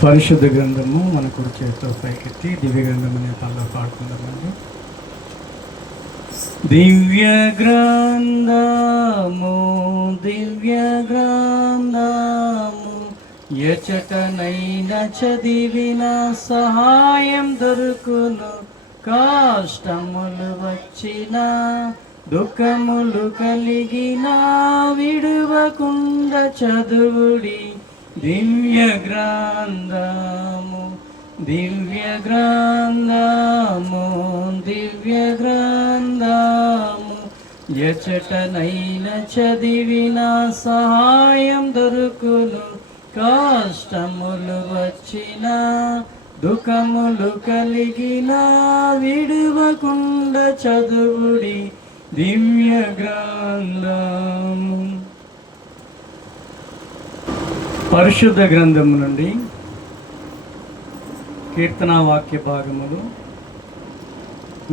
పరిశుద్ధ గ్రంథము మన కుడి చేతితో పైకెత్తి దివ్య గ్రంథం అనే పనిలో పాడుకుందామండి. దివ్య గ్రంథము దివ్య గ్రంథము ఎచటనైన చదివిన సహాయం దొరుకును. కష్టములు వచ్చిన దుఃఖములు కలిగిన విడువకుండా చదువుడి దివ్య గ్రంథము దివ్య గ్రంథము దివ్య గ్రంథము ఎచటనైన చదివిన సహాయం దొరుకును. కష్టములు వచ్చిన దుఃఖములు కలిగిన విడువకుండా చదువుడి దివ్య గ్రంథము. పరిశుద్ధ గ్రంథము నుండి కీర్తన వాక్య భాగములు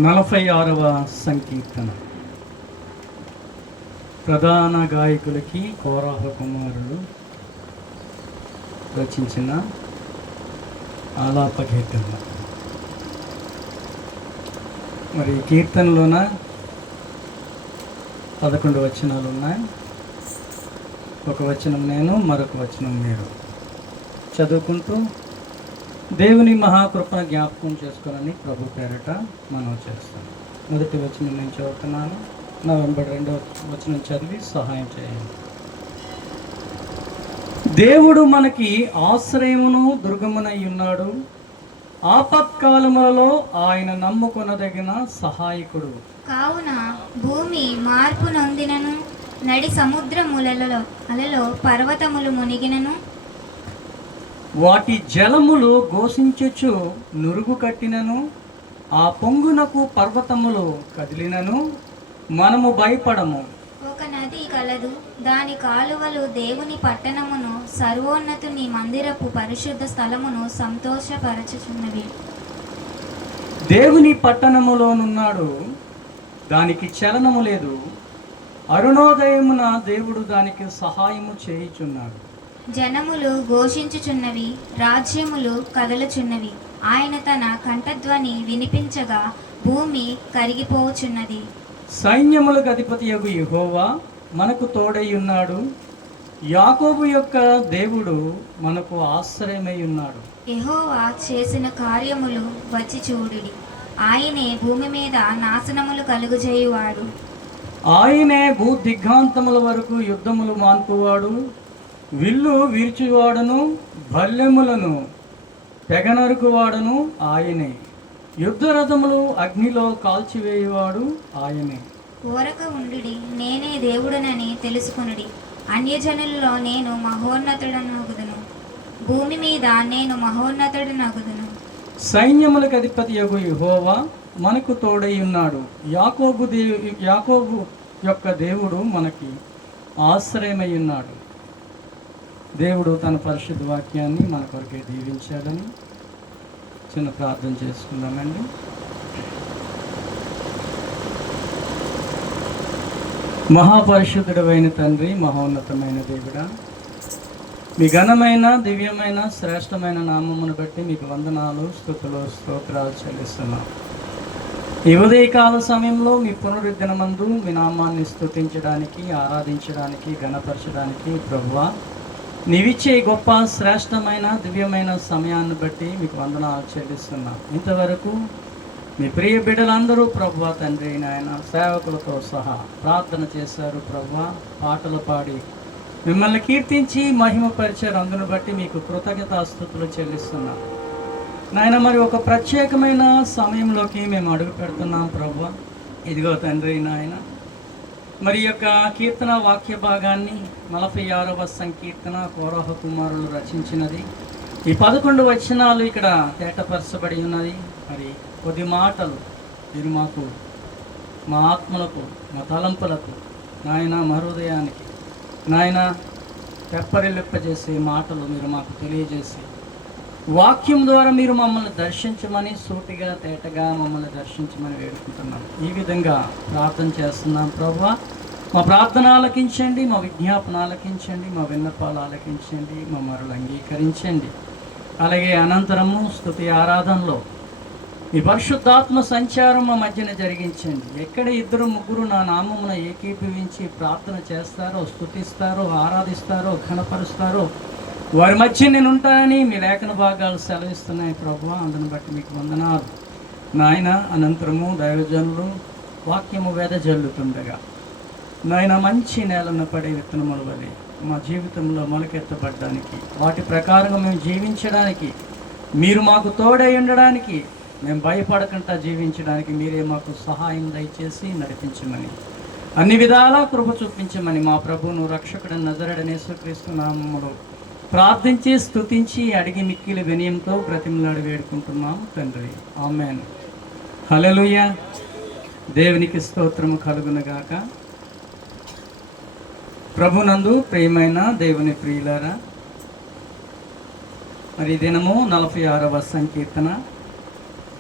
46వ సంకీర్తన. ప్రధాన గాయకులకి కోరాహ కుమారులు రచించిన ఆలాప కీర్తన. మరి కీర్తనలోన 11 వచనాలు ఉన్నాయి. ఒక వచనం నేను, మరొక వచనం మీరు చదువుకుంటూ దేవుని మహాకృపను జ్ఞాపకం చేసుకోవాలని ప్రభు పేరట మనం చేస్తాం. మొదటి వచనం నేను చదువుతున్నాను. నా వెంబడి 2వ వచనం చదివి సహాయం చేయండి. దేవుడు మనకి ఆశ్రయమును దుర్గమునై ఉన్నాడు. ఆపత్కాలములలో ఆయన నమ్ముకొనదగిన సహాయకుడు. కావున భూమి మార్పు నొందినను, నడి సముద్రములలో అలలో పర్వతములు మునిగినను, వాటి జలములు ఘోషించుచు నురుగు కట్టినను, ఆ పొంగునకు పర్వతములు కదిలినను మనము భయపడము. ఒక నది కలదు, దాని కాలువలు దేవుని పట్టణమును, సర్వోన్నతుని మందిరపు పరిశుద్ధ స్థలమును సంతోషపరచుచున్నవి. దేవుని పట్టణములోనున్నాడు, దానికి చలనము లేదు. అరుణోదయమున దేవుడు దానికి సహాయము చేయుచున్నాడు. జనములు ఘోషించుచున్నవి, రాజ్యములు కదలుచున్నవి. ఆయన తన కంఠధ్వని వినిపించగా భూమి కరిగిపోచున్నది. సైన్యములకు అధిపతియగు యెహోవా మనకు తోడై ఉన్నాడు. యాకోబు యొక్క దేవుడు మనకు ఆశ్రయమై ఉన్నాడు. యెహోవా చేసిన కార్యములు వచ్చి చూడుడి. ఆయనే భూమి మీద నాశనములు కలుగజేయువాడు. ఆయనే భూ దిగ్గాంతముల వరకు యుద్ధములు మాన్పువాడు. విల్లు వీర్చువాడును, భల్లెములను తెగనరుకువాడును ఆయనే. యుద్ధరథములు అగ్నిలో కాల్చివేయువాడు ఆయనే. ఊరక ఉండుడి, నేనే దేవుడనని తెలుసుకొనుడి. అన్యజనులలో నేను మహోన్నతుడనగుదును, భూమి మీద నేను మహోన్నతుడనగుదును. సైన్యములకు అధిపతి యగు యెహోవా మనకు తోడై ఉన్నాడు. యాకోబు యొక్క దేవుడు మనకి ఆశ్రయమై ఉన్నాడు. దేవుడు తన పరిశుద్ధ వాక్యాన్ని మన కొరకే దీవించాలని చిన్న ప్రార్థన చేసుకుందామండి. మహాపరిశుద్ధుడైన తండ్రి, మహోన్నతమైన దేవుడా, మీ ఘనమైన దివ్యమైన శ్రేష్టమైన నామమును బట్టి మీకు వందనాలు, స్తుతులు, స్తోత్రాలు చెల్లిస్తున్నాం. ఈ ఉదయకాల సమయంలో మీ పునరుద్ధరణమందు మీ నామాన్ని స్తుతించడానికి, ఆరాధించడానికి, ఘనపరచడానికి ప్రభువా నీవిచ్చే గొప్ప శ్రేష్టమైన దివ్యమైన సమయాన్ని బట్టి మీకు వందనాలు చెల్లిస్తున్నాం. ఇంతవరకు మీ ప్రియ బిడ్డలందరూ ప్రభువా తండ్రి నాయన సేవకులతో సహా ప్రార్థన చేశారు. ప్రభువా పాటలు పాడి మిమ్మల్ని కీర్తించి మహిమపరిచారు. అందును బట్టి మీకు కృతజ్ఞతాస్తుతులు చెల్లిస్తున్నాం నాయన. మరి ఒక ప్రత్యేకమైన సమయంలోకి మేము అడుగు పెడుతున్నాం ప్రభువా. ఇదిగో తండ్రి నాయన, మరి యొక్క కీర్తన వాక్య భాగాన్ని 46వ సంకీర్తన కోరాహ కుమారులు రచించినది. ఈ 11 వచనాలు ఇక్కడ తేటపరచబడి ఉన్నది. మరి కొద్ది మాటలు మీరు మాకు, మా ఆత్మలకు, మా తలంపులకు నాయన, మా హృదయానికి నాయన తెప్పరిల్లింపజేసే మాటలు మీరు మాకు తెలియజేసి వాక్యం ద్వారా మీరు మమ్మల్ని దర్శించమని, సూటిగా తేటగా మమ్మల్ని దర్శించమని వేడుకుంటున్నాం. ఈ విధంగా ప్రార్థన చేస్తున్నాం ప్రభువా. మా ప్రార్థన ఆలకించండి, మా విజ్ఞాపన ఆలకించండి, మా విన్నపాలు ఆలకించండి, మా మరలు అంగీకరించండి. అలాగే అనంతరము స్తుతి ఆరాధనలో మీ పరిశుద్ధాత్మ సంచారం మా మధ్యన జరిగించండి. ఎక్కడ ఇద్దరు ముగ్గురు నా నామమున ఏకీభవించి ప్రార్థన చేస్తారో, స్తుతిస్తారో, ఆరాధిస్తారో, ఘనపరుస్తారో వారి మధ్య నేను ఉంటానని మీ లేఖన భాగాలు సెలవిస్తున్నాయి ప్రభువా. అందుని బట్టి మీకు వందనాలు నాయన. అనంతరము దైవజనులు వాక్యము వెదజల్లుతుండగా నాయన మంచి నేలను పడే విత్తనముల వలె మా జీవితంలో మొలకెత్తబడ్డానికి, వాటి ప్రకారంగా మేము జీవించడానికి, మీరు మాకు తోడై ఉండడానికి, మేము భయపడకుండా జీవించడానికి మీరే మాకు సహాయం దయచేసి నడిపించమని, అన్ని విధాలా కృప చూపించమని మా ప్రభువును రక్షకుడు నజరేయుడైన యేసుక్రీస్తు నామములో ప్రార్థించి స్తుతించి అడిగి మిక్కిలి వినయంతో బ్రతిమలాడి వేడుకుంటున్నాం తండ్రి. ఆమేన్. హల్లెలూయా. దేవునికి స్తోత్రము కలుగునుగాక. ప్రభునందు ప్రియమైన దేవుని ప్రియులారా, మరి దినము 46వ సంకీర్తన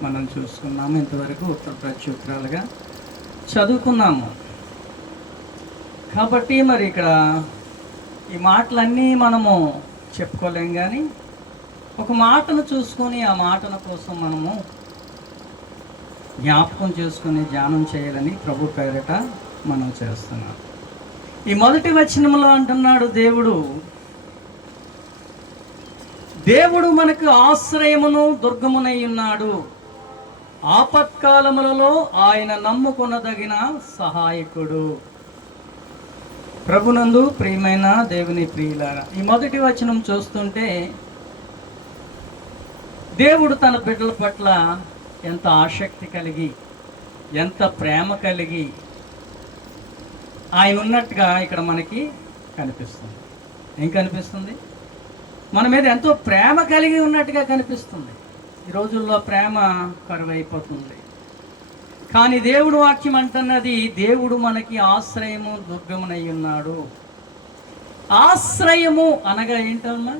మనం చూసుకున్నాము. ఇంతవరకు ఉత్తర ప్రత్యుత్తరాలుగా చదువుకున్నాము. కాబట్టి మరి ఇక్కడ ఈ మాటలన్నీ మనము చెప్పుకోలేం, కానీ ఒక మాటను చూసుకొని ఆ మాటల కోసం మనము జ్ఞాపకం చేసుకుని ధ్యానం చేయాలని ప్రభు పేరిట మనం చేస్తున్నాం. ఈ మొదటి వచనంలో అంటున్నాడు దేవుడు మనకు ఆశ్రయమును దుర్గమునై ఉన్నాడు, ఆపత్కాలములలో ఆయన నమ్ముకొనదగిన సహాయకుడు. ప్రభునందు ప్రియమైన దేవుని ప్రియులారా, ఈ మొదటి వచనం చూస్తుంటే దేవుడు తన బిడ్డల పట్ల ఎంత ఆసక్తి కలిగి, ఎంత ప్రేమ కలిగి ఆయన ఉన్నట్టుగా ఇక్కడ మనకి కనిపిస్తుంది. ఏం కనిపిస్తుంది? మన మీద ఎంతో ప్రేమ కలిగి ఉన్నట్టుగా కనిపిస్తుంది. ఈ రోజుల్లో ప్రేమ కరువైపోతుంది. కానీ దేవుడు వాక్యం అంటున్నది, దేవుడు మనకి ఆశ్రయము దుర్గమునై ఉన్నాడు. ఆశ్రయము అనగా ఏంటమ్మా?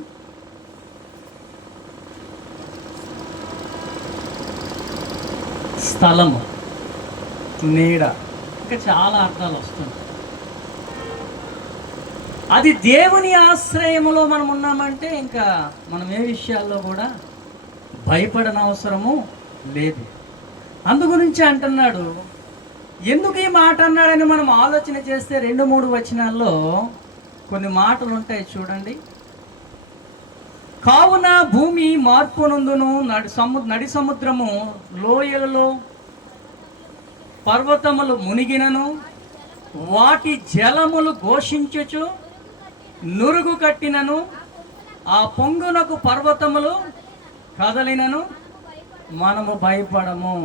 స్థలము, నీడ, ఇంకా చాలా అర్థాలు వస్తుంది. అది దేవుని ఆశ్రయములో మనం ఉన్నామంటే ఇంకా మనం ఏ విషయాల్లో కూడా భయపడనవసరము లేదు. అందు గురించి అంటున్నాడు. ఎందుకు ఈ మాట అన్నాడని మనం ఆలోచన చేస్తే 2-3 వచనాల్లో కొన్ని మాటలు ఉంటాయి చూడండి. కావున భూమి మార్పునందును, నడి సముద్రము లోయలలో పర్వతములు మునిగినను, వాటి జలములు ఘోషించుచు నురుగు కట్టినను, ఆ పొంగునకు పర్వతములు కదలినను మనము భయపడము.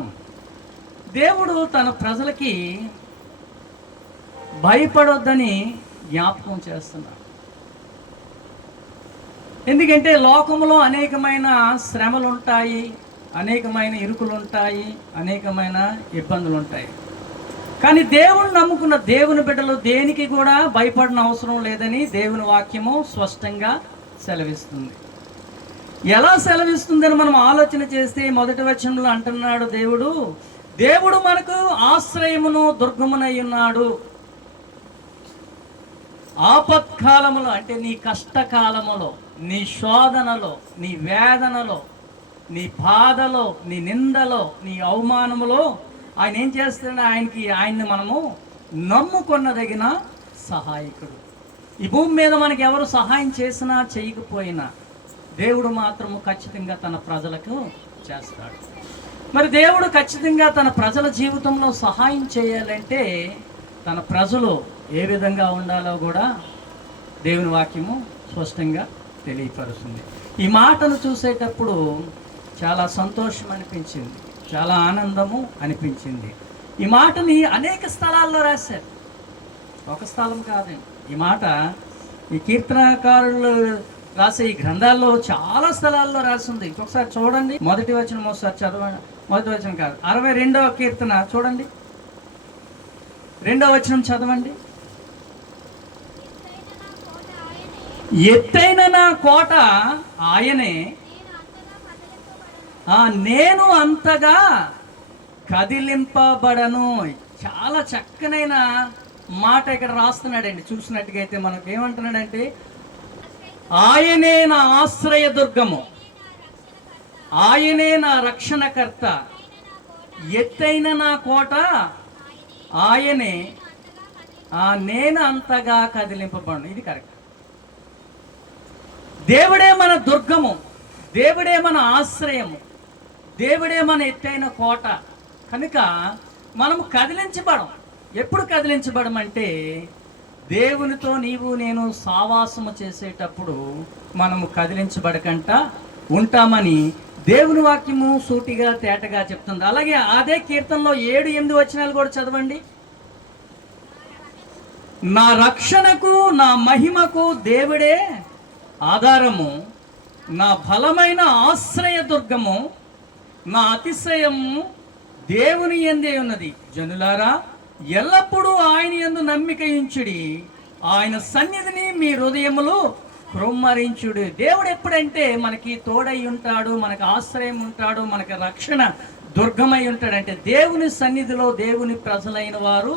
దేవుడు తన ప్రజలకి భయపడొద్దని జ్ఞాపకం చేస్తున్నాడు. ఎందుకంటే లోకంలో అనేకమైన శ్రమలు ఉంటాయి, అనేకమైన ఇరుకులు ఉంటాయి, అనేకమైన ఇబ్బందులు ఉంటాయి. కానీ దేవుని నమ్ముకున్న దేవుని బిడ్డలు దేనికి కూడా భయపడిన అవసరం లేదని దేవుని వాక్యము స్పష్టంగా సెలవిస్తుంది. ఎలా సెలవిస్తుందని మనం ఆలోచన చేస్తే మొదటి వచనంలో అంటున్నాడు, దేవుడు మనకు ఆశ్రయమును దుర్గమునై ఉన్నాడు. ఆపత్కాలములో అంటే నీ కష్టకాలములో, నీ శోధనలో, నీ వేదనలో, నీ బాధలో, నీ నిందలో, నీ అవమానములో ఆయన ఏం చేస్తాడు? ఆయన్ని మనము నమ్ముకొనదగిన సహాయకుడు. ఈ భూమి మీద మనకి ఎవరు సహాయం చేసినా చేయకపోయినా దేవుడు మాత్రము ఖచ్చితంగా తన ప్రజలకు చేస్తాడు. మరి దేవుడు ఖచ్చితంగా తన ప్రజల జీవితంలో సహాయం చేయాలంటే తన ప్రజలు ఏ విధంగా ఉండాలో కూడా దేవుని వాక్యము స్పష్టంగా తెలియపరుస్తుంది. ఈ మాటను చూసేటప్పుడు చాలా సంతోషం అనిపించింది, చాలా ఆనందము అనిపించింది. ఈ మాటని అనేక స్థలాల్లో రాశారు, ఒక స్థలం కాదండి. ఈ మాట ఈ కీర్తనకారులు రాసే ఈ గ్రంథాల్లో చాలా స్థలాల్లో రాసింది. ఒకసారి చూడండి, మొదటి వచనం ఒకసారి చదవండి. మొదటి వచనం కాదు, 62వ కీర్తన చూడండి, 2వ వచనం చదవండి. ఎత్తైన నా కోట ఆయనే, నేను అంతగా కదిలింపబడను. చాలా చక్కనైన మాట ఇక్కడ రాస్తున్నాడండి. చూసినట్టుగా అయితే మనకు ఏమంటున్నాడంటే, ఆయనే నా ఆశ్రయ దుర్గము, ఆయనే నా రక్షణకర్త, ఎత్తైన నా కోట ఆయనే, నేను అంతగా కదిలింపబడు. ఇది కరెక్ట్. దేవుడే మన దుర్గము, దేవుడే మన ఆశ్రయము, దేవుడే మన ఎత్తైన కోట. కనుక మనం కదిలించబడం. ఎప్పుడు కదిలించబడమంటే దేవునితో నీవు నేను సావాసము చేసేటప్పుడు మనము కదిలించబడకంట ఉంటామని దేవుని వాక్యము సూటిగా తేటగా చెప్తుంది. అలాగే అదే కీర్తనలో 7-8 వచనాలు కూడా చదవండి. నా రక్షణకు నా మహిమకు దేవుడే ఆధారము, నా బలమైన ఆశ్రయ దుర్గము, నా అతిశయము దేవుని యందే ఉన్నది. జనులారా, ఎల్లప్పుడూ ఆయన యందు నమ్మిక ఉంచుడి, ఆయన సన్నిధిని మీ హృదయములు క్రొమ్మరించుడు. దేవుడు ఎప్పుడంటే మనకి తోడై ఉంటాడు, మనకు ఆశ్రయం ఉంటాడు, మనకి రక్షణ దుర్గమై ఉంటాడంటే దేవుని సన్నిధిలో దేవుని ప్రజలైన వారు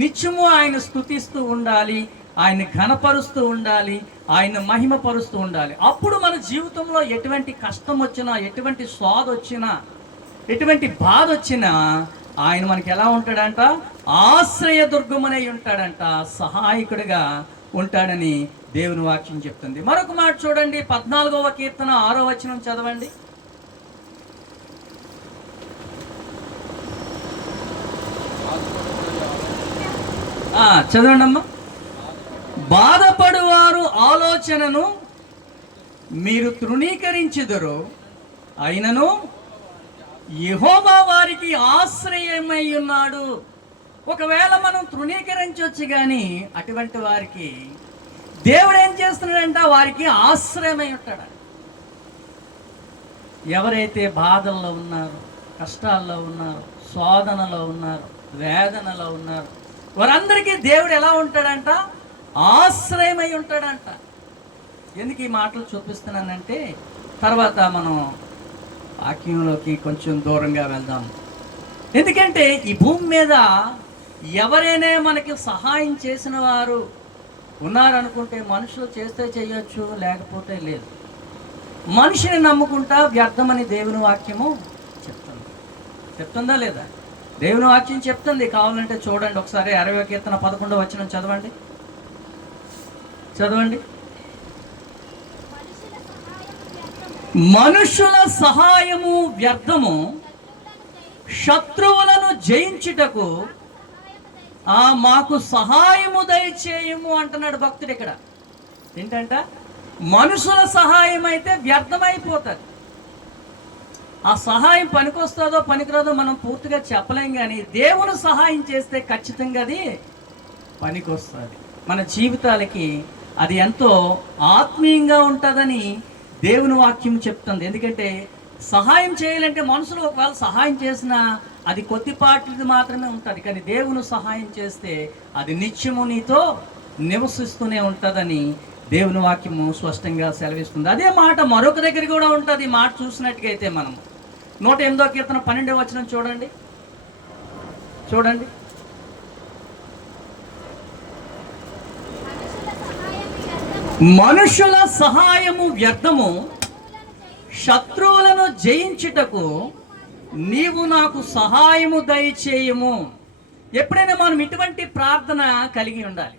నిత్యము ఆయన స్తుతిస్తూ ఉండాలి, ఆయన ఘనపరుస్తూ ఉండాలి, ఆయన మహిమపరుస్తూ ఉండాలి. అప్పుడు మన జీవితంలో ఎటువంటి కష్టం వచ్చినా, ఎటువంటి స్వాద వచ్చినా, ఎటువంటి బాధ వచ్చినా ఆయన మనకి ఎలా ఉంటాడంట? ఆశ్రయ దుర్గమనై ఉంటాడంట, సహాయకుడిగా ఉంటాడని దేవుని వాక్యం చెప్తుంది. మరొక మాట చూడండి, 14వ కీర్తన 6వ వచనం చదవండి. చదవండి అమ్మా. బాధపడువారు ఆలోచనను మీరు తృణీకరించుదురు, అయినను యెహోవా వారికి ఆశ్రయమై ఉన్నాడు. ఒకవేళ మనం తృణీకరించవచ్చు, కానీ అటువంటి వారికి దేవుడు ఏం చేస్తున్నాడంట? వారికి ఆశ్రయమై ఉంటాడు. ఎవరైతే బాధల్లో ఉన్నారు, కష్టాల్లో ఉన్నారు, శోధనలో ఉన్నారు, వేదనలో ఉన్నారు, వారందరికీ దేవుడు ఎలా ఉంటాడంట? ఆశ్రయమై ఉంటాడంట. ఎందుకు ఈ మాటలు చూపిస్తున్నానంటే తర్వాత మనం వాక్యంలోకి కొంచెం దూరంగా వెళ్దాం. ఎందుకంటే ఈ భూమి మీద ఎవరైనా మనకి సహాయం చేసిన వారు ఉన్నారనుకుంటే మనుషులు చేస్తే చేయొచ్చు, లేకపోతే లేదు. మనిషిని నమ్ముకుంటా వ్యర్థమని దేవుని వాక్యము చెప్తుందా లేదా? దేవుని వాక్యం చెప్తుంది. కావాలంటే చూడండి ఒకసారి. 60వ కీర్తన 11వ వచనం చదవండి. మనుషుల సహాయము వ్యర్థము, శత్రువులను జయించుటకు మాకు సహాయము దయచేయము అంటున్నాడు భక్తుడు ఇక్కడ. ఏంటంట? మనుషుల సహాయం అయితే వ్యర్థమైపోతుంది. ఆ సహాయం పనికొస్తుందో పనికిరాదో మనం పూర్తిగా చెప్పలేం, కానీ దేవుని సహాయం చేస్తే ఖచ్చితంగా అది పనికొస్తుంది. మన జీవితాలకి అది ఎంతో ఆత్మీయంగా ఉంటుందని దేవుని వాక్యం చెప్తుంది. ఎందుకంటే సహాయం చేయాలంటే మనుషులు ఒకవేళ సహాయం చేసినా అది కొద్దిపాటిది మాత్రమే ఉంటుంది, కానీ దేవుని సహాయం చేస్తే అది నిత్యము నీతో నివసిస్తూనే ఉంటుందని దేవుని వాక్యము స్పష్టంగా సెలవిస్తుంది. అదే మాట మరొక దగ్గర కూడా ఉంటుంది. ఈ మాట చూసినట్టుగైతే మనం 108వ కీర్తన 12వ వచనం చూడండి. మనుషుల సహాయము వ్యర్థము, శత్రువులను జయించుటకు నీవు నాకు సహాయము దయచేయము. ఎప్పుడైనా మనం ఇటువంటి ప్రార్థన కలిగి ఉండాలి.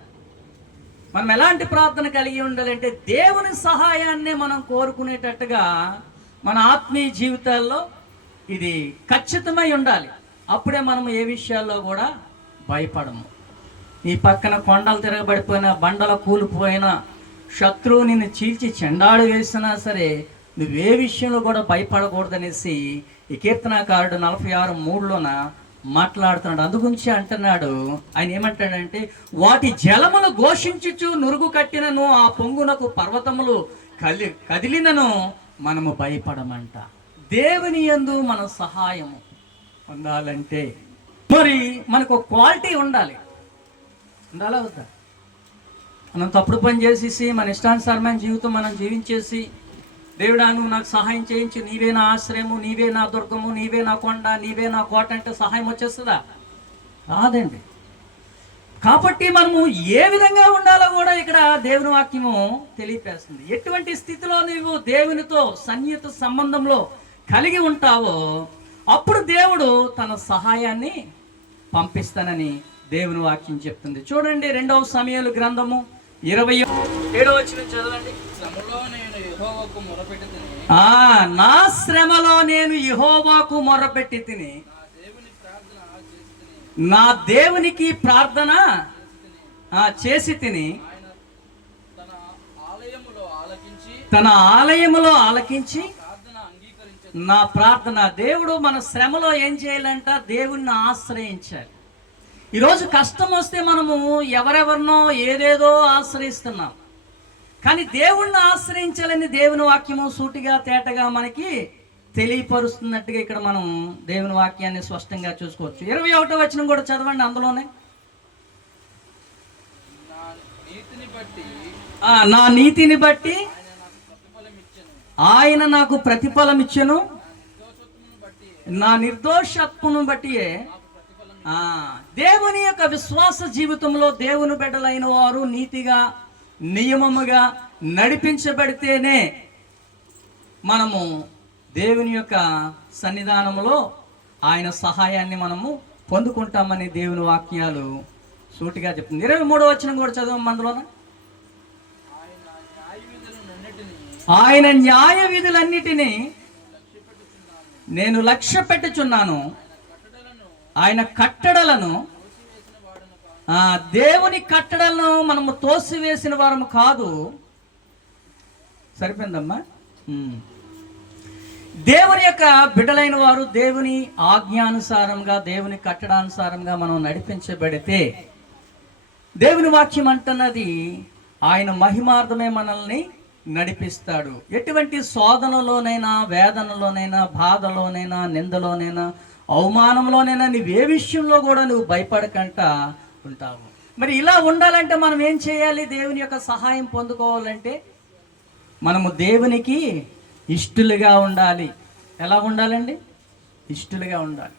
మనం ఎలాంటి ప్రార్థన కలిగి ఉండాలంటే దేవుని సహాయాన్నే మనం కోరుకునేటట్టుగా మన ఆత్మీయ జీవితాల్లో ఇది ఖచ్చితమై ఉండాలి. అప్పుడే మనం ఏ విషయాల్లో కూడా భయపడము. ఈ పక్కన కొండలు తిరగబడిపోయినా, బండలు కూలిపోయినా, శత్రువు నిన్ను చీల్చి చెండాడు వేసినా సరే నువ్వే విషయంలో కూడా భయపడకూడదనేసి ఈ కీర్తనాకారుడు 46:3లోన మాట్లాడుతున్నాడు. అందుగురించి అంటున్నాడు. ఆయన ఏమంటాడంటే, వాటి జలములు ఘోషించుచు నురుగు కట్టినను, ఆ పొంగునకు పర్వతములు కదిలినను మనము భయపడమంట. దేవుని యందు మన సహాయము పొందాలంటే మరి మనకు ఒక క్వాలిటీ ఉండాలి. ఉండాలా వద్దా? మనం తప్పుడు పని చేసేసి మన ఇష్టానుసారమైన జీవితం మనం జీవించేసి, దేవుడా నువ్వు నాకు సహాయం చేయించి, నీవే నా ఆశ్రయము, నీవే నా దుర్గము, నీవే నా కొండ, నీవే నా కోట అంటే సహాయం వచ్చేస్తుందా? రాదండి. కాబట్టి మనము ఏ విధంగా ఉండాలో కూడా ఇక్కడ దేవుని వాక్యము తెలియపేస్తుంది. ఎటువంటి స్థితిలో నీవు దేవునితో సన్నిహిత సంబంధంలో కలిగి ఉంటావో అప్పుడు దేవుడు తన సహాయాన్ని పంపిస్తానని దేవుని వాక్యం చెప్తుంది. చూడండి 2వ సమూయేలు గ్రంథము 27వ వచనం చదవండి. శ్రమలో నేను యెహోవాకు మొరపెట్టుచుని, నా శ్రమలో నేను యెహోవాకు మొరపెట్టి తిని, నా దేవునికి ప్రార్థన చేసి తిని, తన ఆలయములో ఆలకించి నా ప్రార్థన. దేవుడు మన శ్రమలో ఏం చేయాలంట? దేవుణ్ణి ఆశ్రయించాలి. ఈరోజు కష్టం వస్తే మనము ఎవరెవరినో ఏదేదో ఆశ్రయిస్తున్నాం, కానీ దేవుణ్ణి ఆశ్రయించాలని దేవుని వాక్యము సూటిగా తేటగా మనకి తెలియపరుస్తున్నట్టుగా ఇక్కడ మనం దేవుని వాక్యాన్ని స్పష్టంగా చూసుకోవచ్చు. 21వ వచనం కూడా చదవండి. అందులోనే నా నీతిని బట్టి ఆయన నాకు ప్రతిఫలం ఇచ్చెను, నా నిర్దోషత్వమును బట్టి. దేవుని యొక్క విశ్వాస జీవితంలో దేవుని బిడ్డలైన వారు నీతిగా నియమముగా నడిపించబడితేనే మనము దేవుని యొక్క సన్నిధానంలో ఆయన సహాయాన్ని మనము పొందుకుంటామని దేవుని వాక్యాలు సూటిగా చెప్తుంది. 23వ వచనం కూడా చదవం. అందులోన ఆయన న్యాయ విధులన్నిటినీ నేను లక్ష్య పెట్టుచున్నాను, ఆయన కట్టడలను, దేవుని కట్టడలను మనము తోసివేసిన వారము కాదు. సరిపోయిందమ్మా. దేవుని యొక్క బిడ్డలైన వారు దేవుని ఆజ్ఞానుసారంగా దేవుని కట్టడానుసారంగా మనం నడిపించబడితే దేవుని వాక్యం అంటున్నది ఆయన మహిమార్థమే మనల్ని నడిపిస్తాడు. ఎటువంటి శోధనలోనైనా, వేదనలోనైనా, బాధలోనైనా, నిందలోనైనా, అవమానంలోనైనా నువ్వు ఏ విషయంలో కూడా నువ్వు భయపడకంట ఉంటావు. మరి ఇలా ఉండాలంటే మనం ఏం చేయాలి? దేవుని యొక్క సహాయం పొందుకోవాలంటే మనము దేవునికి ఇష్టలుగా ఉండాలి. ఎలా ఉండాలండి? ఇష్టలుగా ఉండాలి.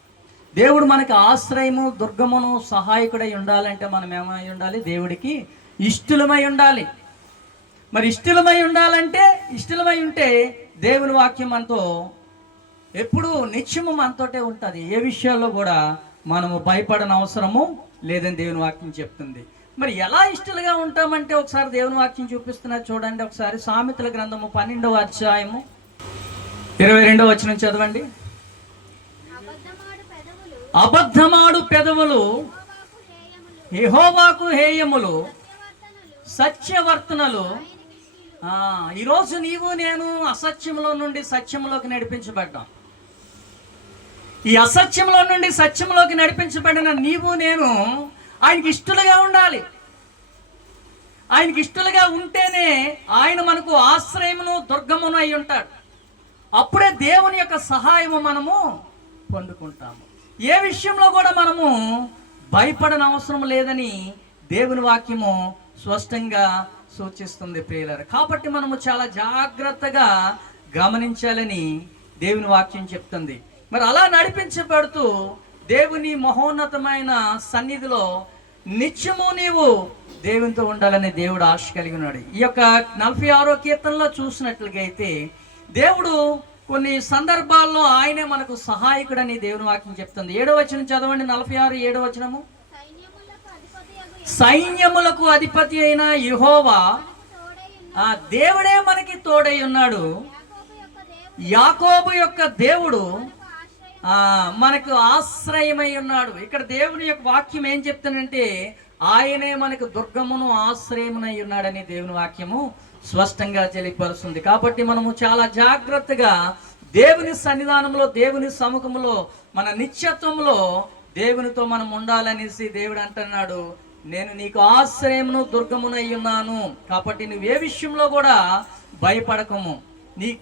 దేవుడు మనకి ఆశ్రయము, దుర్గమును, సహాయకుడై ఉండాలంటే మనం ఏమై ఉండాలి? దేవుడికి ఇష్టలమై ఉండాలి. మరి ఇష్టలమై ఉండాలంటే, ఇష్టలమై ఉంటే దేవుని వాక్యం మనతో ఎప్పుడు నిత్యము మనతోటే ఉంటుంది. ఏ విషయాల్లో కూడా మనము భయపడని అవసరము లేదని దేవుని వాక్యం చెప్తుంది. మరి ఎలా ఇష్టలుగా ఉంటామంటే ఒకసారి దేవుని వాక్యం చూపిస్తున్నారు చూడండి. ఒకసారి సామెతల గ్రంథము 12వ అధ్యాయము 22వ వచనం చదవండి. అబద్ధమాడు పెదవులు యెహోవాకు హేయములు, సత్యవర్తనలు. ఈరోజు నీవు నేను అసత్యంలో నుండి సత్యంలోకి నడిపించబడ్డాం. ఈ అసత్యంలో నుండి సత్యంలోకి నడిపించబడిన నీవు నేను ఆయనకి ఇష్టలుగా ఉండాలి. ఆయనకి ఇష్టలుగా ఉంటేనే ఆయన మనకు ఆశ్రయమును, దుర్గమును అయి ఉంటాడు. అప్పుడే దేవుని యొక్క సహాయము మనము పొందుకుంటాము. ఏ విషయంలో కూడా మనము భయపడని అవసరం లేదని దేవుని వాక్యము స్పష్టంగా సూచిస్తుంది ప్రియులారా. కాబట్టి మనము చాలా జాగ్రత్తగా గమనించాలని దేవుని వాక్యం చెప్తుంది. మరి అలా నడిపించబడుతూ దేవుని మహోన్నతమైన సన్నిధిలో నిత్యము నీవు దేవునితో ఉండాలని దేవుడు ఆశ కలిగి ఉన్నాడు. ఈ యొక్క 46వ కీర్తనలో చూసినట్లుగా అయితే దేవుడు కొన్ని సందర్భాల్లో ఆయనే మనకు సహాయకుడని దేవుని వాక్యం చెప్తుంది. 7వ వచనం చదవండి. 46 7వ వచనము. సైన్యములకు అధిపతి అయిన యెహోవా దేవుడే మనకి తోడై ఉన్నాడు. యాకోబు యొక్క దేవుడు మనకు ఆశ్రయమై ఉన్నాడు. ఇక్కడ దేవుని యొక్క వాక్యం ఏం చెప్తుందంటే ఆయనే మనకు దుర్గమును, ఆశ్రయమునై ఉన్నాడని దేవుని వాక్యము స్పష్టంగా తెలియపరుస్తుంది. కాబట్టి మనము చాలా జాగ్రత్తగా దేవుని సన్నిధానంలో, దేవుని సముఖంలో, మన నిత్యత్వంలో దేవునితో మనం ఉండాలనేసి దేవుడు అంటున్నాడు. నేను నీకు ఆశ్రయమును, దుర్గమునై ఉన్నాను. కాబట్టి నువ్వు ఏ విషయంలో కూడా భయపడకము.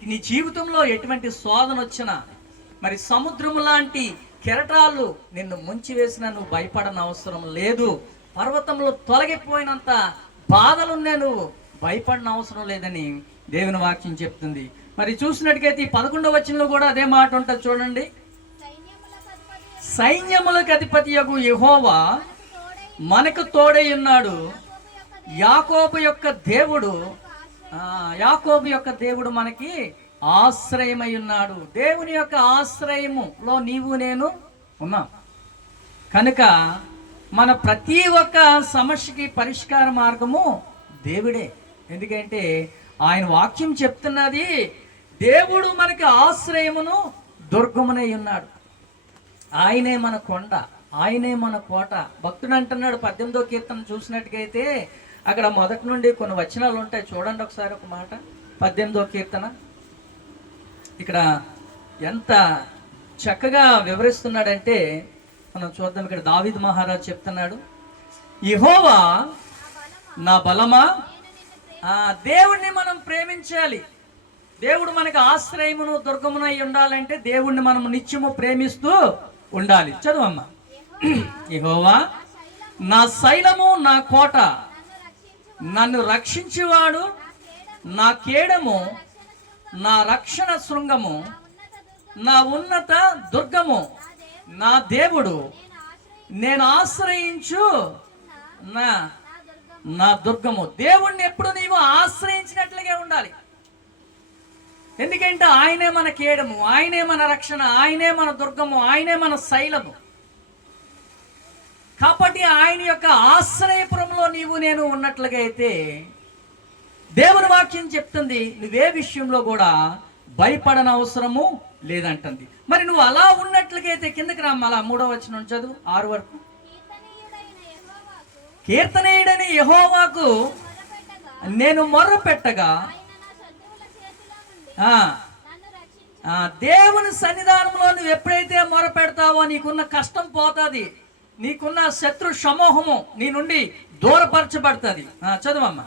నీ జీవితంలో ఎటువంటి శోధన వచ్చినా, మరి సముద్రము లాంటి కెరటాలు నిన్ను ముంచి వేసినా నువ్వు భయపడని అవసరం లేదు. పర్వతంలో తొలగిపోయినంత బాధలున్నా నువ్వు భయపడిన అవసరం లేదని దేవుని వాక్యం చెప్తుంది. మరి చూసినట్టుకైతే ఈ 11వ వచనంలో కూడా అదే మాట ఉంటుంది చూడండి. సైన్యములకు అధిపతి యగు యెహోవా మనకు తోడై ఉన్నాడు. యాకోబు యొక్క దేవుడు మనకి ఆశ్రయమై ఉన్నాడు. దేవుని యొక్క ఆశ్రయములో నీవు నేను ఉన్నాం కనుక మన ప్రతి ఒక్క సమస్యకి పరిష్కార మార్గము దేవుడే. ఎందుకంటే ఆయన వాక్యం చెప్తున్నది, దేవుడు మనకి ఆశ్రయమును దుర్గమునై ఉన్నాడు. ఆయనే మన కొండ, ఆయనే మన కోట. భక్తుడు అంటున్నాడు 18వ కీర్తన చూసినట్టుగైతే అక్కడ మొదటి నుండి కొన్ని వచనాలు ఉంటాయి. చూడండి ఒకసారి ఒక మాట. 18వ కీర్తన ఇక్కడ ఎంత చక్కగా వివరిస్తున్నాడంటే మనం చూద్దాం. ఇక్కడ దావీదు మహారాజు చెప్తున్నాడు, యెహోవా నా బలమా. దేవుణ్ణి మనం ప్రేమించాలి. దేవుడు మనకు ఆశ్రయమును దుర్గమునై ఉండాలంటే దేవుణ్ణి మనం నిత్యము ప్రేమిస్తూ ఉండాలి. చదువమ్మా. యెహోవా నా శైలము, నా కోట, నన్ను రక్షించేవాడు, నా కేడము, నా రక్షణ శృంగము, నా ఉన్నత దుర్గము, నా దేవుడు, నేను ఆశ్రయించు నా దుర్గము. దేవుణ్ణి ఎప్పుడు నీవు ఆశ్రయించినట్లుగా ఉండాలి. ఎందుకంటే ఆయనే మన కేడము, ఆయనే మన రక్షణ, ఆయనే మన దుర్గము, ఆయనే మన శైలము. కాబట్టి ఆయన యొక్క ఆశ్రయపురంలో నీవు నేను ఉన్నట్లుగా అయితే దేవుని వాక్యం చెప్తుంది, నువ్వే విషయంలో కూడా భయపడన అవసరము లేదంటుంది. మరి నువ్వు అలా ఉన్నట్లుగా అయితే కిందకి రా, అలా 3వ వచనం చదువు 6 వరకు. కీర్తనీయుడని యెహోవాకు నేను మొర్ర పెట్టగా దేవుని సన్నిధానంలో నువ్వు ఎప్పుడైతే మొర పెడతావో నీకున్న కష్టం పోతుంది, నీకున్న శత్రు సమూహము నీ నుండి దూరపరచబడుతుంది. చదువమ్మా.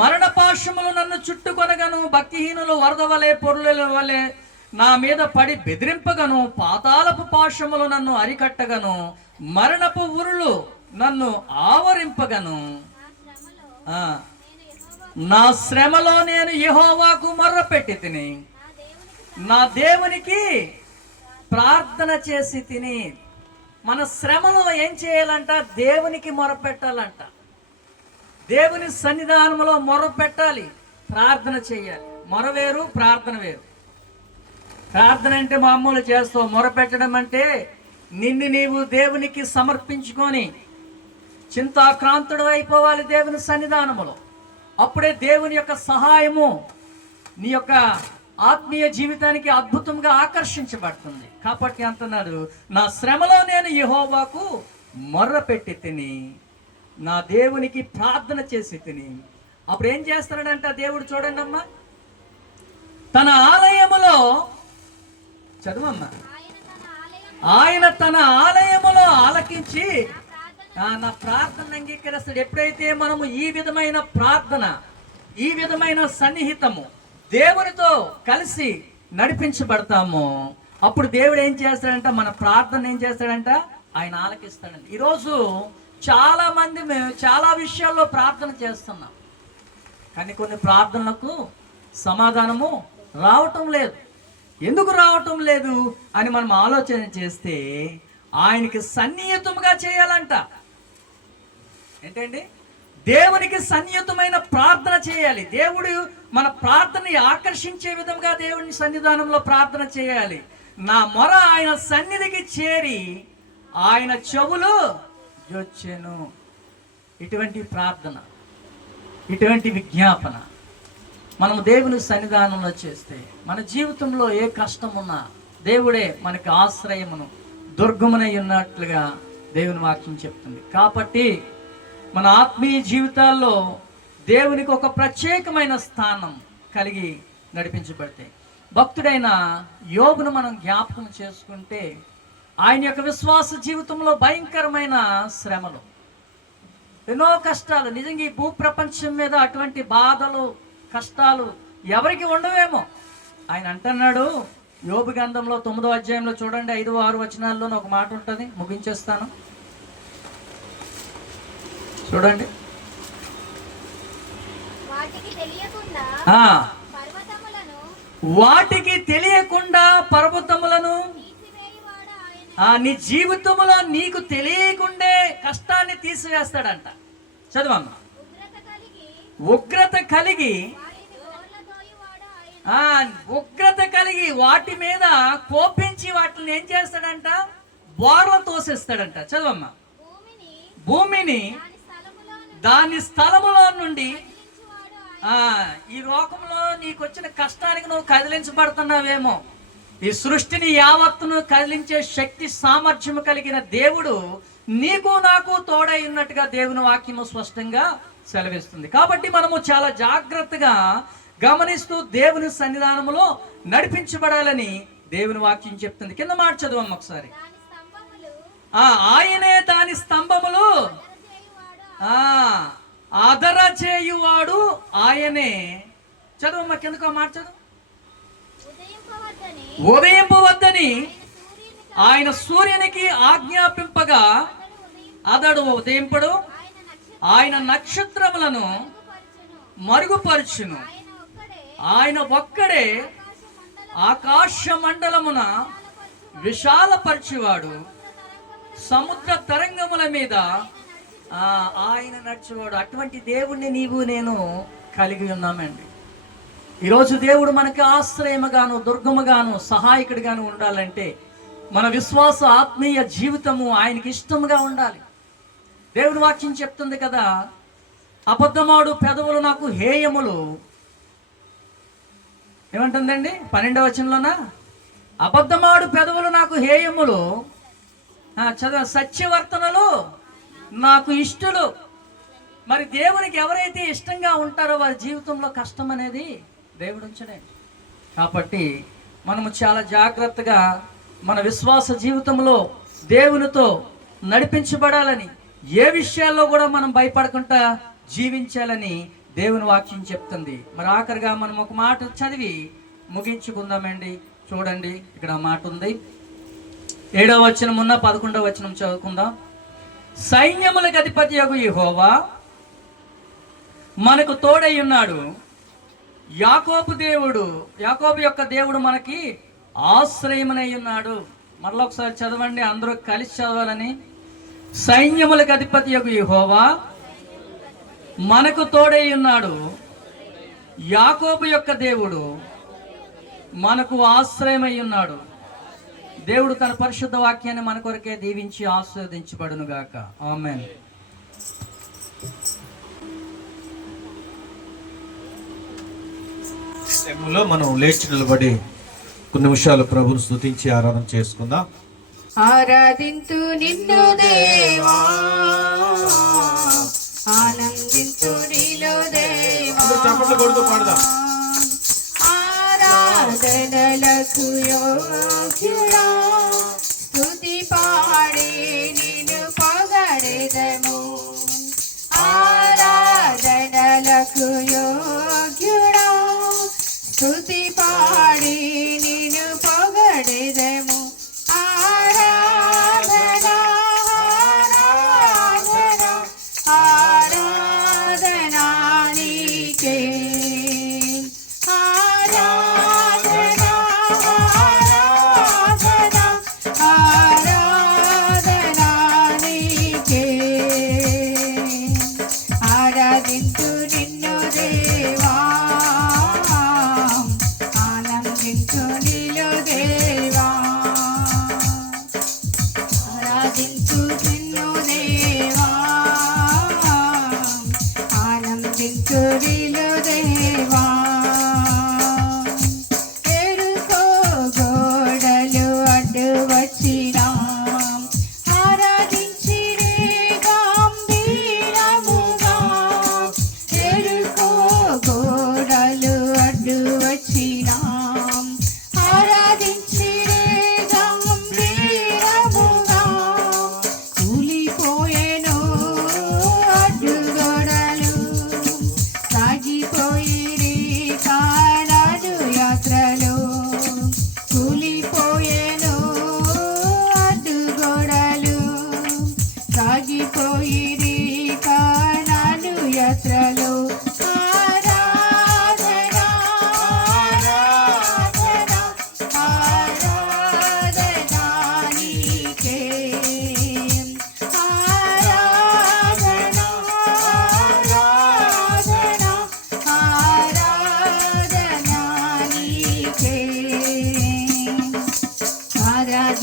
మరణ పాశములు నన్ను చుట్టుకొనగను, భక్తిహీనులు వరద వలె పొరుల వలె నా మీద పడి బెదిరింపగను, పాతాళపు పాశములు నన్ను అరికట్టగను, మరణపు ఉరులు నన్ను ఆవరింపగను. నా శ్రమలో నేను యెహోవాకు మొర్ర పెట్టి తిని నా దేవునికి ప్రార్థన చేసి తిని. మన శ్రమలో ఏం చేయాలంట? దేవునికి మొరపెట్టాలంట. దేవుని సన్నిధానంలో మొర పెట్టాలి, ప్రార్థన చేయాలి. మొర వేరు, ప్రార్థన వేరు. ప్రార్థన అంటే మామూలు చేస్తావు, మొర పెట్టడం అంటే నిన్ను నీవు దేవునికి సమర్పించుకొని చింతాక్రాంతుడు అయిపోవాలి దేవుని సన్నిధానములో. అప్పుడే దేవుని యొక్క సహాయము నీ యొక్క ఆత్మీయ జీవితానికి అద్భుతంగా ఆకర్షించబడుతుంది. కాబట్టి అంటున్నాడు, నా శ్రమలో నేను యెహోవాకు మొర్ర పెట్టి తిని నా దేవునికి ప్రార్థన చేసి తిని. అప్పుడు ఏం చేస్తాడంట దేవుడు? చూడండి అమ్మా, తన ఆలయములో చదువమ్మా. ఆయన తన ఆలయములో ఆలకించి నా ప్రార్థన అంగీకరిస్తాడు. ఎప్పుడైతే మనము ఈ విధమైన ప్రార్థన, ఈ విధమైన సన్నిహితము దేవునితో కలిసి నడిపించబడతామో అప్పుడు దేవుడు ఏం చేస్తాడంట? మన ప్రార్థన ఏం చేస్తాడంట? ఆయన ఆలకిస్తాడంట. ఈరోజు చాలా మంది మేము చాలా విషయాల్లో ప్రార్థన చేస్తున్నాం, కానీ కొన్ని ప్రార్థనలకు సమాధానము రావటం లేదు. ఎందుకు రావటం లేదు అని మనం ఆలోచన చేస్తే ఆయనకి సన్నిహితముగా చేయాలంట. ఏంటండి? దేవునికి సన్నిహితమైన ప్రార్థన చేయాలి. దేవుడు మన ప్రార్థనని ఆకర్షించే విధంగా దేవుని సన్నిధానంలో ప్రార్థన చేయాలి. నా మొర ఆయన సన్నిధికి చేరి ఆయన చెవులు జొచ్చెను. ఇటువంటి ప్రార్థన, ఇటువంటి విజ్ఞాపన మనము దేవుని సన్నిధానంలో చేస్తే మన జీవితంలో ఏ కష్టం ఉన్నా దేవుడే మనకి ఆశ్రయమును దుర్గమునై ఉన్నట్లుగా దేవుని వాక్యం చెప్తుంది. కాబట్టి మన ఆత్మీయ జీవితాల్లో దేవునికి ఒక ప్రత్యేకమైన స్థానం కలిగి నడిపించబడతాయి. భక్తుడైన యోబును మనం జ్ఞాపకం చేసుకుంటే ఆయన యొక్క విశ్వాస జీవితంలో భయంకరమైన శ్రమలు, ఎన్నో కష్టాలు. నిజంగా ఈ భూప్రపంచం మీద అటువంటి బాధలు, కష్టాలు ఎవరికి ఉండవేమో. ఆయన అంటున్నాడు యోబు గ్రంథంలో 9వ అధ్యాయంలో చూడండి, 5, 6 వచనాల్లోనే ఒక మాట ఉంటుంది, ముగించేస్తాను చూడండి. వాటికి తెలియకుండా పర్వతములను నీ జీవితంలో నీకు తెలియకుండే కష్టాన్ని తీసివేస్తాడంట. చదవమ్మా. ఉగ్రత కలిగి ఉగ్రత కలిగి వాటి మీద కోపించి వాటిని ఏం చేస్తాడంట? బోర్ల తోసేస్తాడంట. చదవమ్మా. భూమిని దాని స్థలములో నుండి, ఈ లోకంలో నీకు వచ్చిన కష్టానికి నువ్వు కదిలించబడుతున్నావేమో, ఈ సృష్టిని యావత్తును కదిలించే శక్తి సామర్థ్యం కలిగిన దేవుడు నీకు నాకు తోడై ఉన్నట్టుగా దేవుని వాక్యము స్పష్టంగా సెలవిస్తుంది. కాబట్టి మనము చాలా జాగ్రత్తగా గమనిస్తూ దేవుని సన్నిధానంలో నడిపించబడాలని దేవుని వాక్యం చెప్తుంది. కింద మాట చదవమ్మ ఒకసారి. ఆయనే దాని స్తంభములు ఆదర చేయువాడు ఆయనే. చదవమ్మ కిందకో మాట చదువు. ఉదయింపవద్దని ఆయన సూర్యునికి ఆజ్ఞాపింపగా అతడు ఉదయింపడు, ఆయన నక్షత్రములను మరుగుపరచును. ఆయన ఒక్కడే ఆకాశ మండలమున విశాలపరచువాడు, సముద్ర తరంగముల మీద ఆయన నడిచేవాడు. అటువంటి దేవుణ్ణి నీవు నేను కలిగి ఉన్నామండి. ఈరోజు దేవుడు మనకి ఆశ్రయముగాను, దుర్గముగాను, సహాయకుడిగాను ఉండాలంటే మన విశ్వాస ఆత్మీయ జీవితము ఆయనకి ఇష్టముగా ఉండాలి. దేవుని వాక్యం చెప్తుంది కదా, అబద్ధమాడు పెదవులు నాకు హేయములు. ఏమంటుందండి 12వ వచనంలోనా? అబద్ధమాడు పెదవులు నాకు హేయములు, సత్యవర్తనలు నాకు ఇష్టలు. మరి దేవునికి ఎవరైతే ఇష్టంగా ఉంటారో వారి జీవితంలో కష్టం అనేది దేవుడు ఉంచడండి. కాబట్టి మనము చాలా జాగ్రత్తగా మన విశ్వాస జీవితంలో దేవునితో నడిపించబడాలని, ఏ విషయాల్లో కూడా మనం భయపడకుండా జీవించాలని దేవుని వాక్యం చెప్తుంది. మరి ఆఖరిగా మనం ఒక మాట చదివి ముగించుకుందామండి. చూడండి, ఇక్కడ మాట ఉంది. 7వ వచనం 11వ వచనం చదువుకుందాం. సైన్యములకు అధిపతియగు యెహోవా మనకు తోడై ఉన్నాడు. యాకోబు యొక్క దేవుడు మనకి ఆశ్రయమునై ఉన్నాడు. మరలా ఒకసారి చదవండి, అందరూ కలిసి చదవాలని. సైన్యములకు అధిపతియగు యెహోవా మనకు తోడై ఉన్నాడు. యాకోబు యొక్క దేవుడు మనకు ఆశ్రయమై ఉన్నాడు. దేవుడు తన పరిశుద్ధ వాక్యాన్ని మన కొరకే దీవించి ఆశీర్వదించబడును గాక. ఆమేన్. మనం లేచి నిలబడి కొన్ని నిమిషాలు ప్రభువును స్తుతించి ఆరాధన చేసుకుందాం. ఆరాధింతు నిన్ను దేవా, ఆనందింతు నీలో దేవా. చప్పట్లు కొడుతూ పాడదాం. ఆరాధనలకు యోగ్యుడా, స్తుతి పాడి నిన్ను పొగడెదము. ఆరాధనలకు యోగ్యుడా, స్తుతి పాడి నిన్ను పొగడెదము. ఆరాధనా ఆరాధనా ఆరాధనా నీకే. ఆరాధనా ఆరాధనా ఆరాధనా నీకే. ఆరాధించు నిన్ను దేవా, ఆనందించు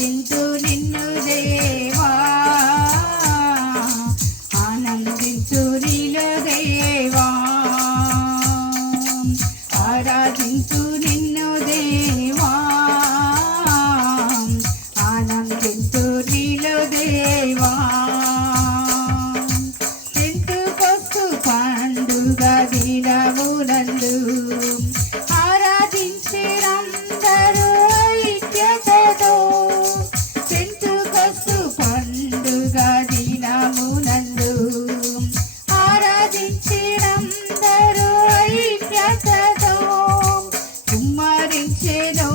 ఆరాధింతు నిన్ను దేవా ఆనందింతు నీలో దేవా ఆరాధింతు నిన్ను దేవా ఆనందింతు నీలో దేవా పెంతుకొస్తు పండుగ దినమునందు ఆరాధించిరందరూ ఐక్యతతో పెంతుకొస్తు పండుగ దినమునందు ఆరాధించిరందరూ ఐక్యతతో కుమ్మరించెను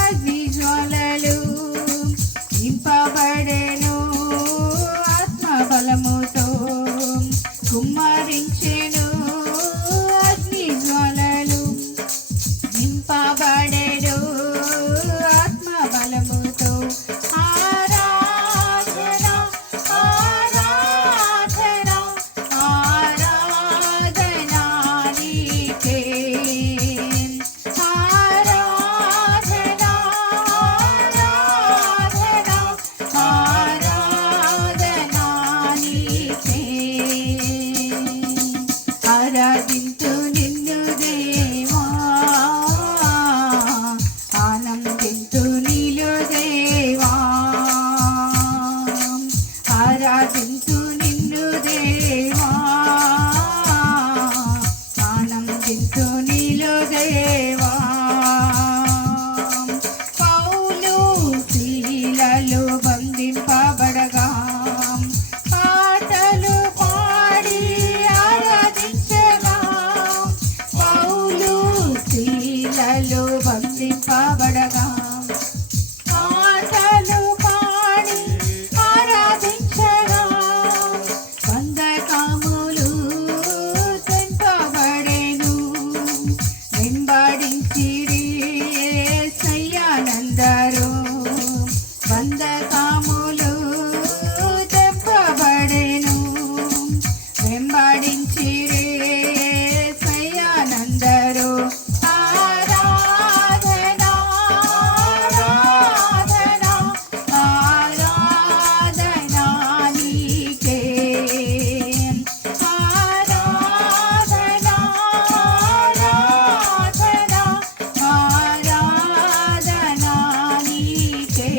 అగ్ని జ్వాలలు నింపబడెను ఆత్మబలముతో కుమ్మరించెను అగ్ని జ్వాలలు నింపబడెను ఆత్మబలముతో ఆరాధన ఆరాధన ఆరాధన నీకే ఆరాధన ఆరాధన ఆరాధన నీకే ఆరాధింతు నిన్ను దేవా ఆనందింతు నీలో దేవా ఆరాధింతు నిన్ను దేవా ఆనందింతు నీలో దేవా పౌలు శీలలు బంధింపబడగా పాటలు పాడి ఆరాధించగా పౌలు శీలలు బంధింపబడగా పాటలు పాడి ఆరాధించగా బంధకములు తెంపబడెను వెంబడించిరి యేసయ్యనందరూ బంధకములు తెంపబడెను వెంబడించిరి యేసయ్యనందరూ ఆరాధన ఆరాధన ఆరాధన నీకే ఆరాధన ఆరాధన ఆరాధన నీకే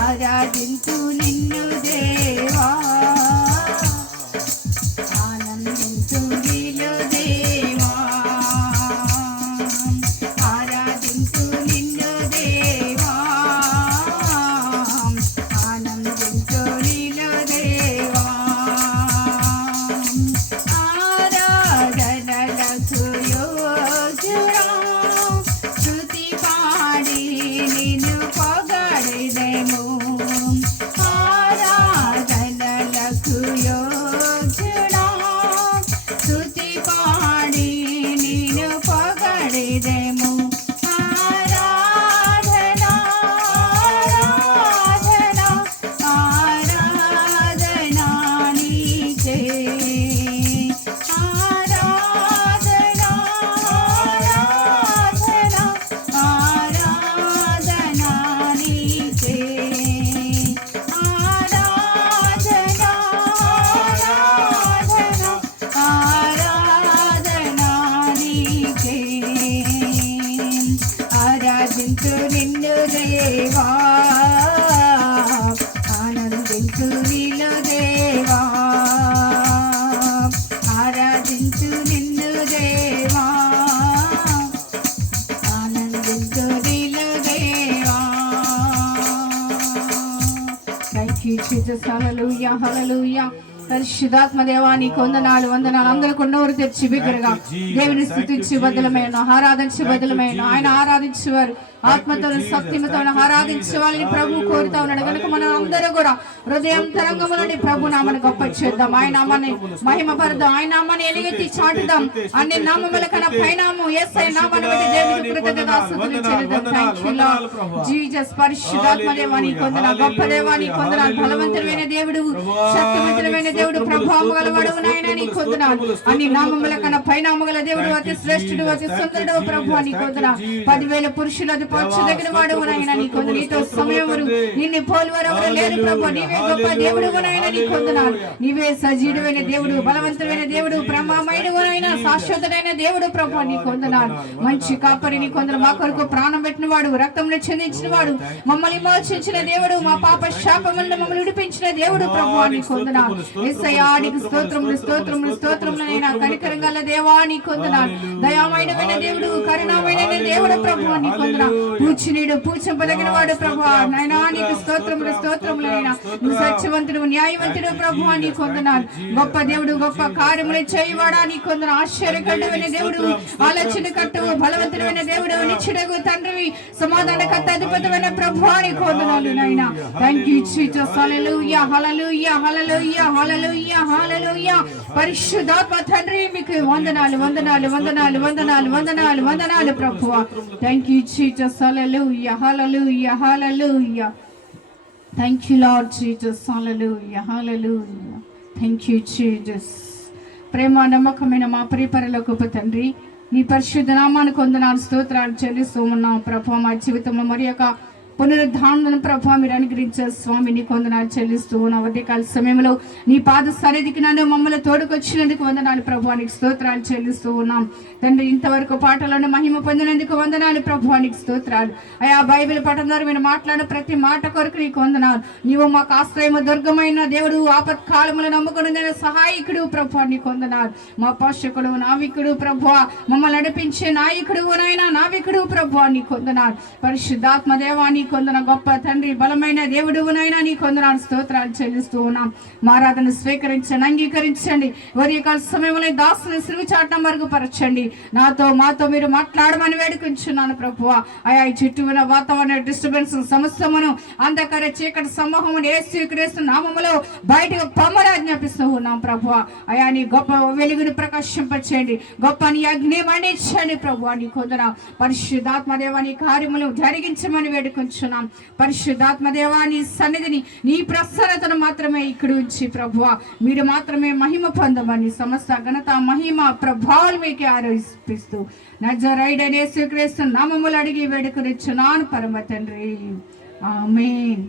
ఆరాధింతు నిన్ను దేవా ఆనందింతు నీలో దేవా ఆరాధింతు నిన్ను దేవా ఆనందింతు నీలో దేవా ఆరాధనలకు యోగ్యుడా స్తుతి పాడి నిన్ను పొగడెదెము ఆరాధనలకు యోగ్యుడా స్తుతి పాడి నిన్ను పొగడెదెము ఆరాధన ఆరాధన ఆరాధన నీకే ఆరాధన ఆరాధన ఆరాధన నీకే ఆరాధన ఆరాధన ఆరాధన నీకే ఆరాధింతు నిన్ను దేవా ఆనందింతు నీలో దేవా ఆరాధింతు నిన్ను దేవా ఆనందింతు నీలో దేవా థ్యాంక్ యూ జీసస్ హల్లెలూయా హల్లెలూయా పరిశుద్ధాత్మ దేవానికి వందనాలు వందనాలు అందరికి నోరు తెచ్చి బిగ్గరగా దేవుని స్తుతించి బదులమైన ఆరాధించి బదులమైన ఆయన ఆరాధించేవారు ఆత్మతో సత్యముతో ఆరాధించే వాళ్ళని ప్రభు కోరుతా ఉన్నాడు కనుక మనం అందరూ కూడా హృదయం తరంగములని ప్రభు నామని గొప్ప చేద్దాం ఆయన నామాన్ని మహిమపడదాం ఆయన నామాన్ని ఎలుగెత్తి చాటుదాం అన్ని నామముల కన్నా పైనాము యేసయ్య నామాన్ని బట్టి దేవునికి కృతజ్ఞతాస్తుతులు చెల్లిద్దాం థాంక్యూ లార్డ్ జీసస్ పరిశుద్ధాత్మ దేవానికి వందనాలు గొప్ప దేవానికి వందనాలు బలవంతుడైన దేవుడు శక్తివంతుడైన దేవుడు, ప్రభావము గలవాడు నాయన నీకు వందనాలు. అన్ని నామముల కన్నా పైనామగల దేవుడు, అతి శ్రేష్ఠుడు, అతి సుందరుడు ప్రభు నీకు వందనాలు. 10,000 పురుషులు అది పోర్చదగిన వాడు నాయన నీకు వందనాలు. నీతో సమయమును నిన్ను పోలువారు ఎవరు లేరు ప్రభు. నీవే గొప్ప దేవుడు నాయన నీకు వందనాలు. నీవే సజీవుడైన దేవుడు, బలవంతుడైన దేవుడు, బ్రహ్మమైన శాశ్వతుడైన దేవుడు ప్రభు నీకు వందనాలు. మంచి కాపరి నీకు వందనాలు. మా కొరకు ప్రాణం పెట్టిన వాడు, రక్తంలో చెందించిన వాడు, మమ్మల్ని మోచించిన దేవుడు, మా పాప శాపములను మమ్మల్ని విడిపించిన దేవుడు ప్రభు నీకు వందనాలు. యేసయ్యా నీకు స్తోత్రములు స్తోత్రములు స్తోత్రములు నైనా. కనికరం గల దేవా నీకు వందనాలు. దయామైన దేవుడు, కరుణామైన దేవుడు ప్రభు నీకు వందనాలు. పూచినీడు పూజింపదగిన వాడు ప్రభు నైనా నీకు స్తోత్రములు స్తోత్రములు నైనా. నువ్వు సత్యవంతుడు, న్యాయవంతుడు ప్రభు నీకు వందనాలు. గొప్ప దేవుడు, గొప్ప కార్యములు చేయవాడా నీకు వందనాలు. ఆశ్చర్యకరుడైన దేవుడు, ఆలోచన కర్తవు, బలవంతుడైన దేవుడు, నిత్యుడగు తండ్రివి, సమాధానకర్త, అధిపతమైన ప్రభు నీకు వందనాలు నాయనా. Thank you Jesus. హల్లెలూయా హల్లెలూయా హల్లెలూయా హల్లెలూయా హల్లెలూయా. పరిశుద్ధాత్మ తండ్రి మీకు వందనాలు వందనాలు వందనాలు వందనాలు వందనాలు వందనాలు ప్రభువా. Thank you Jesus. హల్లెలూయా హల్లెలూయా హల్లెలూయా. Thank you Lord Jesus. హల్లెలూయా హల్లెలూయా. Thank you Jesus. ప్రేమ నమ్మకమైన మా ప్రియపరలోకపు తండ్రి, నీ పరిశుద్ధ నామానికి వందనాలు స్తోత్రాలు చెల్లిస్తూ ఉన్నాం ప్రభు. మా జీవితంలో మరి యొక్క పునరుద్ధారణను ప్రభు మీరు అనుగ్రహించారు స్వామి. నీకు వందనాలు చెల్లిస్తూ ఉన్నాం. ఉదయకాల సమయంలో నీ పాద సన్నిధికి నన్ను మమ్మల్ని తోడుకొచ్చినందుకు వందనాలు ప్రభు. నీకు స్తోత్రాలు చెల్లిస్తూ ఉన్నాం తండ్రి. ఇంతవరకు పాటలను మహిమ పొందినందుకు వందనాలు ప్రభు. నీకు స్తోత్రాలు అయా. బైబిల్ పఠనం ద్వారా మీరు మాట్లాడిన ప్రతి మాట కొరకు నీకు వందనాలు. నీవు మాకు ఆశ్రయము దుర్గమైన దేవుడు, ఆపత్కాలములు నమ్ముకుని సహాయకుడు ప్రభు. నీకు వందనాలు. మా పోషకుడు, నావికుడు ప్రభు, మమ్మల్ని నడిపించే నాయకుడు నాయన, నావికుడు ప్రభు. నీకు వందనాలు. పరిశుద్ధాత్మ దేవా నీకు వందనాలు. గొప్ప తండ్రి, బలమైన దేవుడు నాయన నీకు వందనాలు స్తోత్రాలు చెల్లిస్తూ ఉన్నాం. మా ఆరాధన స్వీకరించండి, అంగీకరించండి. ఉదయకాల సమయంలో దాసుని సిలువ చాటం మరుగుపరచండి. నాతో మాతో మీరు మాట్లాడమని వేడుకుంటున్నాను ప్రభువా. అయా ఈ చుట్టూ ఉన్న వాతావరణ డిస్టర్బెన్స్ సమస్తమును, అంధకార చీకటి సమూహమును యేసుక్రీస్తు నామములో బయటకు పొమ్మని ఆజ్ఞాపిస్తూ ఉన్నాం ప్రభువా. అయా నీ గొప్ప వెలుగును ప్రకాశింపచేయండి, గొప్ప నీ అగ్ని మండించండి ప్రభువా. నీకు వందనాలు. పరిశుద్ధాత్మ దేవా నీ కార్యములు జరిగించమని వేడుకుంటున్నాం. పరిశుద్ధాత్మ దేవా నీ సన్నిధిని, నీ ప్రసన్నతను మాత్రమే ఇక్కడ ఉంచి ప్రభువా మీరు మాత్రమే మహిమ పొందమని, సమస్త ఘనత మహిమ ప్రభావాలు మీకే ఆరోపిస్తూ నజరేయుడైన యేసుక్రీస్తు నామములో అడిగి వేడుకొనిచున్నాను పరమ తండ్రి. ఆమేన్.